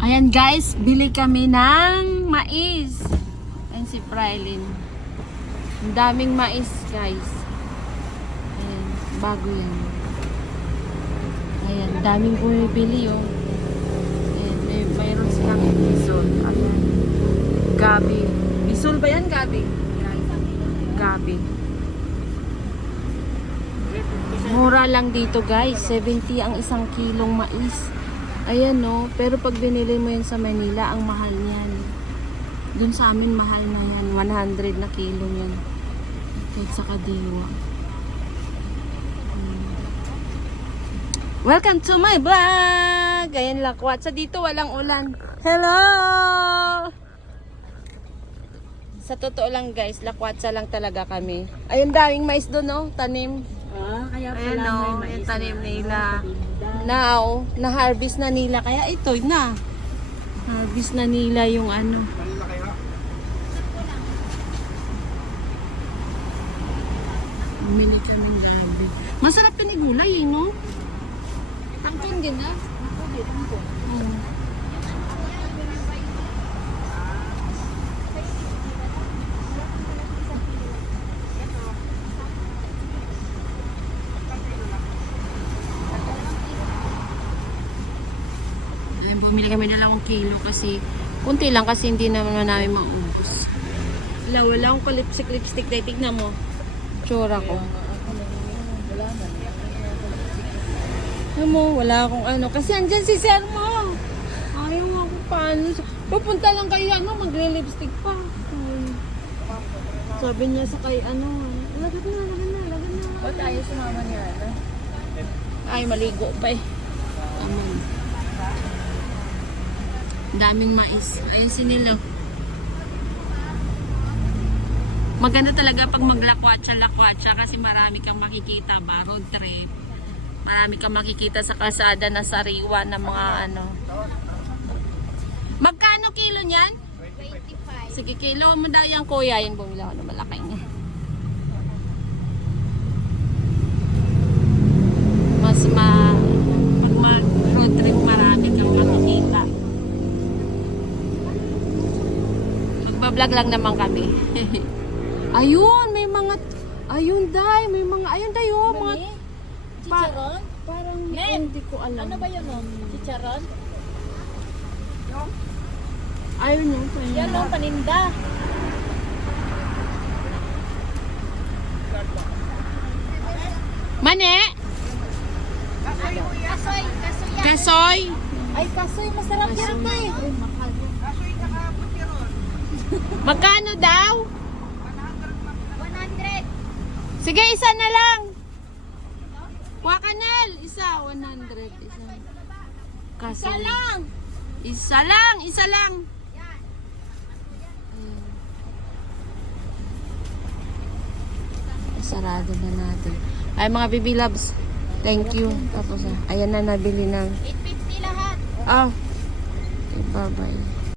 Ayan guys, bili kami ng mais. Ayan si Frylin. Ang daming mais guys. Ayan, bago yan. Ayan, daming bumibili oh. Ayan, mayroon silang bisol. Ayan. Gabi. Bisol ba yan, Gabi? Gabi. Mura lang dito guys. 70 ang isang kilong mais. Ayan no, pero pag binili mo yan sa Manila, ang mahal niyan. Dun sa amin mahal na yan, 100 na kilo yan. Kahit sa Kadiwa. Welcome to my vlog! Ayan lakwat. Sa dito walang ulan. Hello! Sa totoo lang guys, lakwatsa lang talaga kami. Ayun daming mais doon no, tanim. Kaya pala Ayan no, may yung mais tanim na nila. tinda. Now, na-harvest na nila. Kaya ito na. Harvest na nila yung ano. Bumili kami ng gabi. Masarap yun yung gulay eh, no? Tangkon din na. Hmm. Bumili kami na 2 kilo kasi kunti lang kasi hindi naman namin maubos. Wala akong lipstick. Tignan mo. Tsura ko. Alam mo, wala akong ano. Kasi andyan si sir mo. Ayaw nga ako paano. Pupunta lang kay ano, magle-lipstick pa. Sabi niya sa kay ano. Lagad na. O tayo sumama niya. Ay, maligo pa eh. Aman. Daming mais. Ayun si Nilo. Maganda talaga pag maglakwatsa kasi marami kang makikita ba, road trip. Marami kang makikita sa kalsada na sariwa ng mga ano. Magkano kilo niyan? 25. Sige, kilo mo daw yan kuya. Yan bumili ako ng malaki niya. Mas pag mag-road trip marami kang makikita. Magbablog lang naman kami. Ayun, may mga ayun day oh, mga Chicharon? parang Ma'am, hindi ko alam. Ano ba yun o? Chicharon? Ayun yung kanya. Yan o, paninda. Mane? Kasoy. Kasoy? Ay, kasoy. Masarap yan ito eh. Magkano daw? 100. Sige, isa na lang. Wakanel, isa 100 isa. Kasoy. Isa lang. Sarado na natin. Ay mga baby loves. Thank you. Tapos ayan na nabili ng 850 lahat. bye-bye.